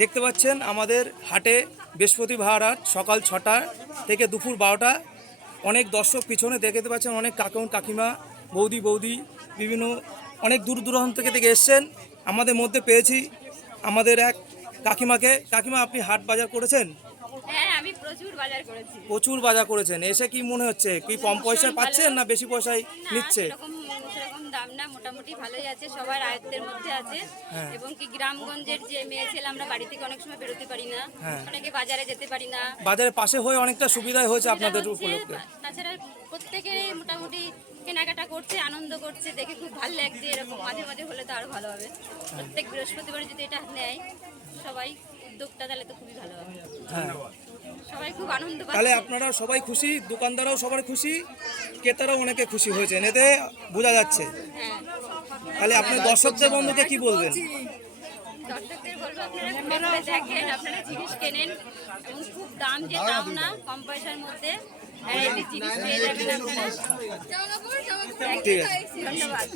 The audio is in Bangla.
দেখতে পাচ্ছেন আমাদের হাটে বৃহস্পতিবার হাট সকাল 6টা থেকে দুপুর 12টা। অনেক দর্শক পিছনে দেখতে পাচ্ছেন, অনেক কাকিমা বৌদি বিভিন্ন অনেক দূর দূরান্ত থেকে এসছেন। আমাদের মধ্যে পেয়েছি আমাদের এক কাকিমাকে। কাকিমা, আপনি হাট বাজার করেছেন? হ্যাঁ, আমি প্রচুর বাজার করেছি। প্রচুর বাজার করেছেন, এসে কি মনে হচ্ছে? কি কম পয়সায় পাচ্ছেন না বেশি পয়সায় না, নিচ্ছে? সেরকম দাম না, মোটামুটি ভালোই আছে, সবার আয়ত্তের মধ্যে আছে। হ্যাঁ। এবং কি গ্রামগঞ্জের যে মেয়ে ছেলে, আমরা বাড়ি থেকে অনেক সময় বেরোতে পারি না, হ্যাঁ। অনেকে বাজারে যেতে পারি না। বাজারের পাশে হয়ে অনেকটা সুবিধাই হয়েছে আপনাদের সুবিধা হচ্ছে, উপলক্ষে। তাছাড়া প্রত্যেকে মোটামুটি কেনাকাটা করছে, আনন্দ করছে, দেখে খুব ভালো লাগছে। এরকম মাঝে মাঝে হলে তো আরো ভালো হবে। প্রত্যেক বৃহস্পতিবার যদি এটা নেয় সবাই উদ্যোগটা, তাহলে তো খুবই ভালো হবে। হ্যাঁ, সবাই খুব আনন্দ তাহলে পাচ্ছে। আপনারা সবাই খুশি, দোকানদাররাও সবাই খুশি, ক্রেতারাও অনেকে খুশি হয়েছেন, এতে বোঝা যাচ্ছে। হ্যাঁ, তাহলে আপনি দর্শকদের বন্ধুকে কি বলবেন? দর্শকদের বলবো আপনারা ঘুরে ঘুরে দেখেন, আপনারা জিনিস কেনেন, এবং খুব দাম যে দাম না, কম পয়সার মধ্যে ভ্যারাইটি জিনিস পেয়ে যাবেন আপনারা। ঠিক আছে। ধন্যবাদ।